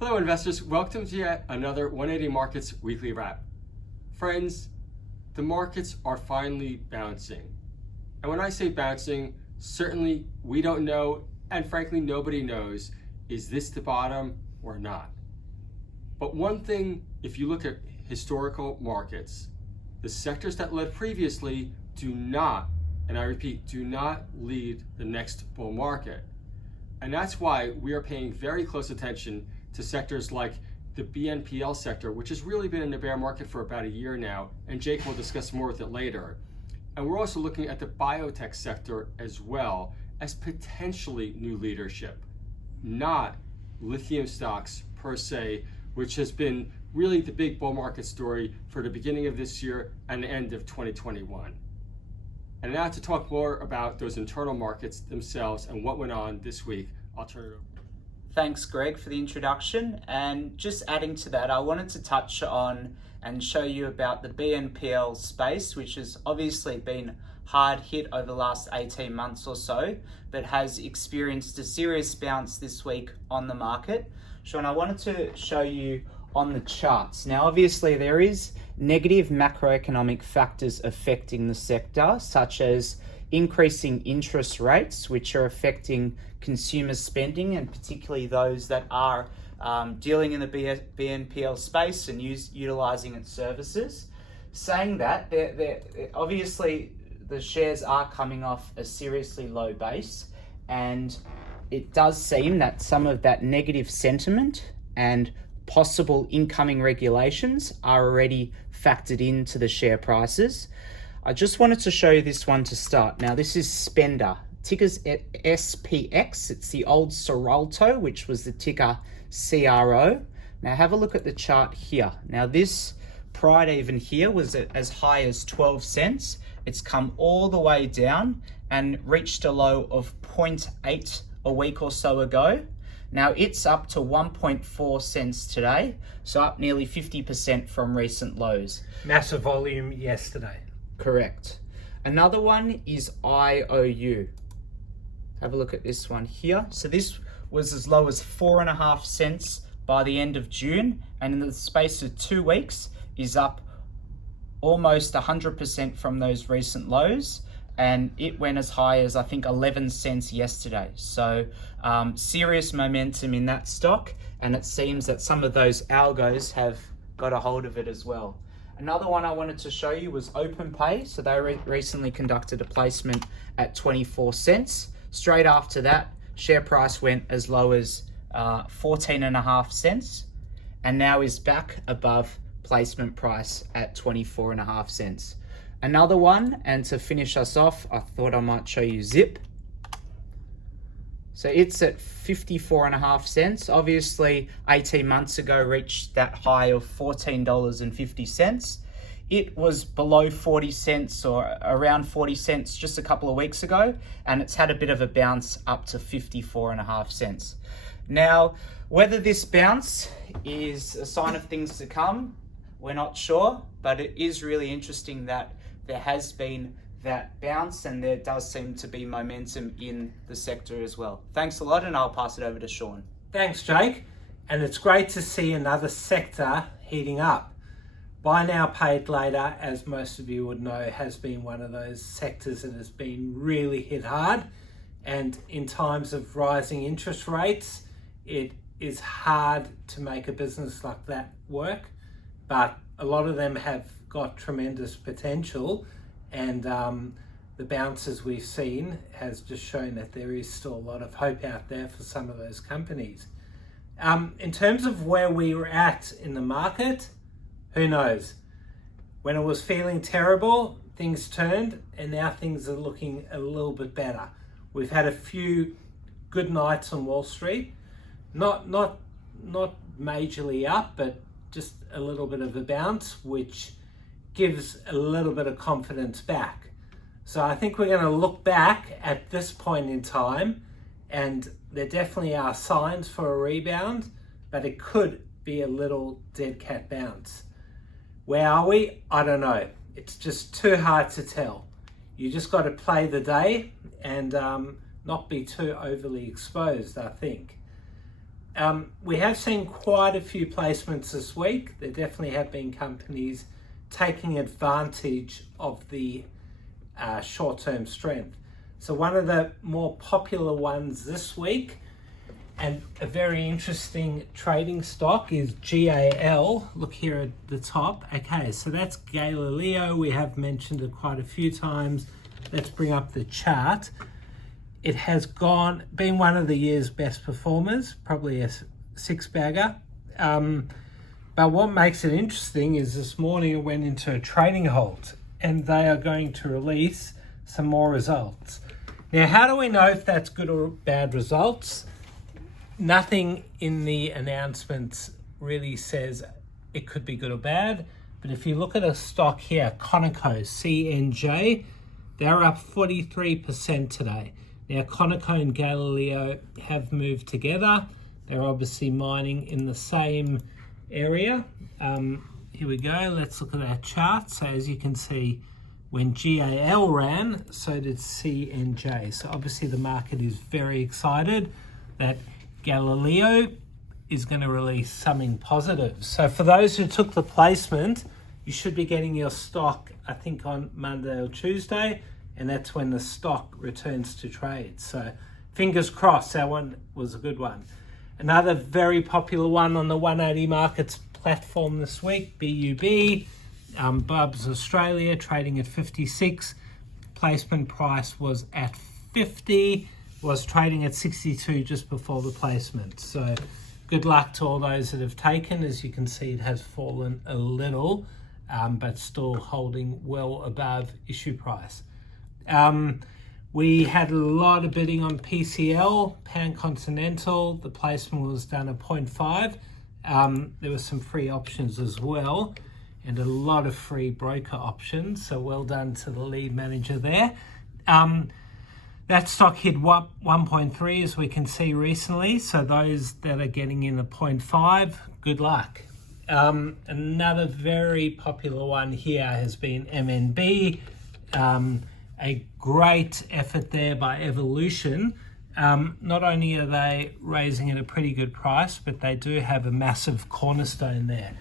Hello investors, welcome to yet another 180 Markets Weekly Wrap. Friends, the markets are finally bouncing. And when I say bouncing, certainly we don't know, and frankly nobody knows, is this the bottom or not? But one thing, if you look at historical markets, the sectors that led previously do not, and I repeat, do not lead the next bull market. And that's why we are paying very close attention to sectors like the BNPL sector, which has really been in the bear market for about a year now, and Jake will discuss more with it later. And we're also looking at the biotech sector as well as potentially new leadership, not lithium stocks per se, which has been really the big bull market story for the beginning of this year and the end of 2021. And now to talk more about those internal markets themselves and what went on this week, I'll turn it over. Thanks, Greg, for the introduction. And just adding to that, I wanted to touch on and show you about the BNPL space, which has obviously been hard hit over the last 18 months or so, but has experienced a serious bounce this week on the market. Sean, I wanted to show you on the charts. Now, obviously, there is negative macroeconomic factors affecting the sector, such as increasing interest rates, which are affecting consumer spending, and particularly those that are dealing in the BNPL space and utilizing its services. Saying that, obviously the shares are coming off a seriously low base, and it does seem that some of that negative sentiment and possible incoming regulations are already factored into the share prices. I just wanted to show you this one to start. Now, this is Spender. Ticker's SPX. It's the old Seralto, which was the ticker CRO. Now, have a look at the chart here. Now, this prior even here was as high as 12 cents. It's come all the way down and reached a low of 0.8 a week or so ago. Now, it's up to 1.4 cents today, so up nearly 50% from recent lows. Massive volume yesterday. Correct. Another one is IOU. Have a look at this one here. So this was as low as 4.5 cents by the end of June, and in the space of 2 weeks is up almost 100% from those recent lows, and it went as high as I think 11 cents yesterday. So serious momentum in that stock, and it seems that some of those algos have got a hold of it as well. Another one I wanted to show you was OpenPay. So they recently conducted a placement at 24 cents. Straight after that, share price went as low as 14.5 cents, and now is back above placement price at 24.5 cents. Another one, and to finish us off, I thought I might show you Zip. So it's at 54.5 cents. Obviously, 18 months ago reached that high of $14.50. It was below 40 cents or around 40 cents just a couple of weeks ago, and it's had a bit of a bounce up to 54.5 cents. Now, whether this bounce is a sign of things to come, we're not sure, but it is really interesting that there has been that bounce, and there does seem to be momentum in the sector as well. Thanks a lot, and I'll pass it over to Sean. Thanks, Jake. And it's great to see another sector heating up. Buy now, paid later, as most of you would know, has been one of those sectors that has been really hit hard. And in times of rising interest rates, it is hard to make a business like that work. But a lot of them have got tremendous potential, and the bounces we've seen has just shown that there is still a lot of hope out there for some of those companies. In terms of where we were at in the market, who knows? When it was feeling terrible, things turned, and now things are looking a little bit better. We've had a few good nights on Wall Street, not majorly up, but just a little bit of a bounce, which gives a little bit of confidence back. So I think we're going to look back at this point in time, and there definitely are signs for a rebound, but it could be a little dead cat bounce. Where are we? I don't know. It's just too hard to tell. You just got to play the day and not be too overly exposed, I think. We have seen quite a few placements this week. There definitely have been companies taking advantage of the short-term strength. So one of the more popular ones this week, and a very interesting trading stock, is GAL. Look here at the top. Okay, so that's Galileo. We have mentioned it quite a few times. Let's bring up the chart. It has been one of the year's best performers, probably a six-bagger. But what makes it interesting is this morning it went into a trading halt, and they are going to release some more results. Now, how do we know if that's good or bad results? Nothing in the announcements really says it could be good or bad, but if you look at a stock here, Conoco, CNJ, they're up 43% today. Now, Conoco and Galileo have moved together. They're obviously mining in the same area. Here we go. Let's look at our chart. So as you can see, when GAL ran, so did CNJ. So obviously the market is very excited that Galileo is going to release something positive. So for those who took the placement, you should be getting your stock, I think, on Monday or Tuesday, and that's when the stock returns to trade. So fingers crossed, that one was a good one. Another very popular one on the 180 Markets platform this week, BUB, Bubs Australia, trading at 56. Placement price was at 50, was trading at 62 just before the placement. So good luck to all those that have taken. As you can see, it has fallen a little, but still holding well above issue price. We had a lot of bidding on PCL, Pan Continental. The placement was done at 0.5. There were some free options as well, and a lot of free broker options. So well done to the lead manager there. That stock hit 1.3, as we can see recently. So those that are getting in at 0.5, good luck. Another very popular one here has been MNB. A great effort there by Evolution. Not only are they raising at a pretty good price, but they do have a massive cornerstone there.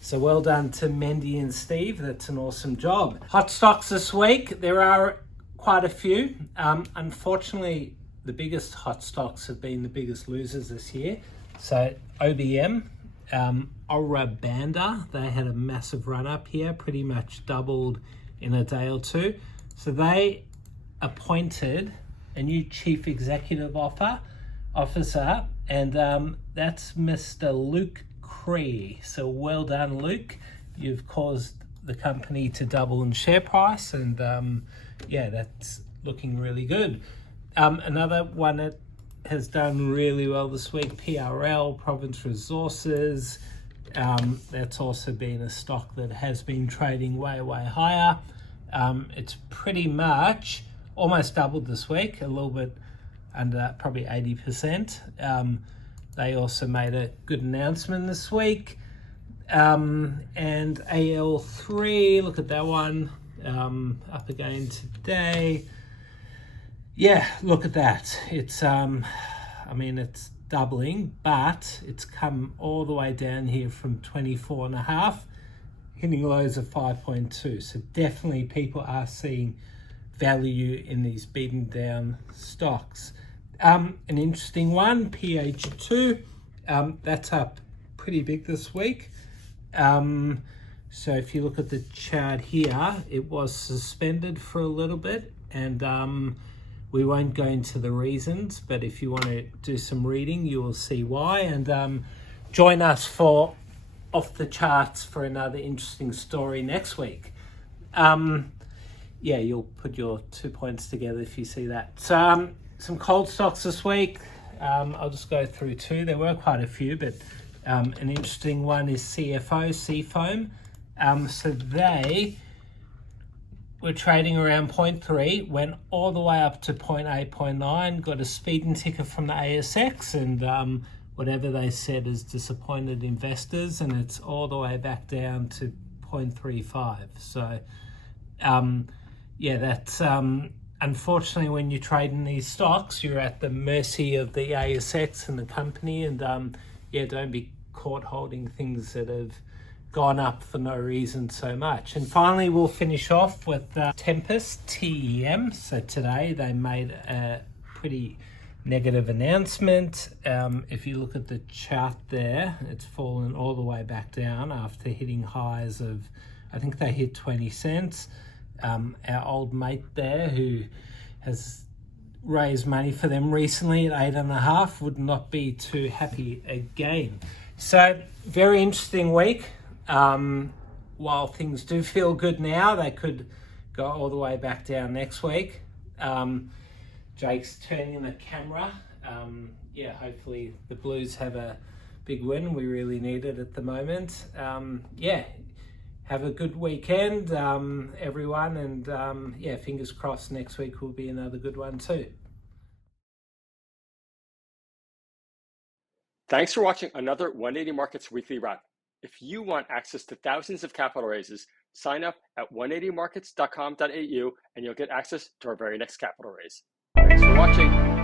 So well done to Mendy and Steve. That's an awesome job. Hot stocks this week. There are quite a few. Unfortunately, the biggest hot stocks have been the biggest losers this year. So OBM, Aura Banda, they had a massive run up here, pretty much doubled in a day or two. So they appointed a new chief executive officer, and that's Mr. Luke Cree. So well done, Luke. You've caused the company to double in share price, and yeah, that's looking really good. Another one that has done really well this week, Prl Province Resources. That's also been a stock that has been trading way higher. It's pretty much almost doubled this week, a little bit under probably 80%. They also made a good announcement this week. And AL3, look at that one, up again today. Yeah, look at that. It's, it's doubling, but it's come all the way down here from 24.5. Hitting lows of 5.2. So definitely people are seeing value in these beaten down stocks. An interesting one, PH2, that's up pretty big this week. So if you look at the chart here, it was suspended for a little bit, and we won't go into the reasons, but if you want to do some reading, you will see why. And join us for Off the Charts for another interesting story next week. Yeah, you'll put your 2 points together if you see that. So some cold stocks this week. I'll just go through two. There were quite a few, but an interesting one is CFO, Seafoam. So they were trading around 0.3, went all the way up to 0.8, 0.9, got a speeding ticket from the ASX, and whatever they said has disappointed investors, and it's all the way back down to 0.35. So yeah, that's unfortunately, when you trade in these stocks, you're at the mercy of the ASX and the company, and don't be caught holding things that have gone up for no reason so much. And finally, we'll finish off with Tempest, TEM. So today they made a pretty negative announcement. If you look at the chart there, it's fallen all the way back down after hitting highs of, I think they hit 20 cents. Our old mate there, who has raised money for them recently at 8.5, would not be too happy again. So very interesting week. While things do feel good now, they could go all the way back down next week. Jake's turning the camera. Hopefully the Blues have a big win. We really need it at the moment. Have a good weekend, everyone. And fingers crossed next week will be another good one too. Thanks for watching another 180 Markets Weekly Wrap. If you want access to thousands of capital raises, sign up at 180markets.com.au and you'll get access to our very next capital raise. Thanks for watching.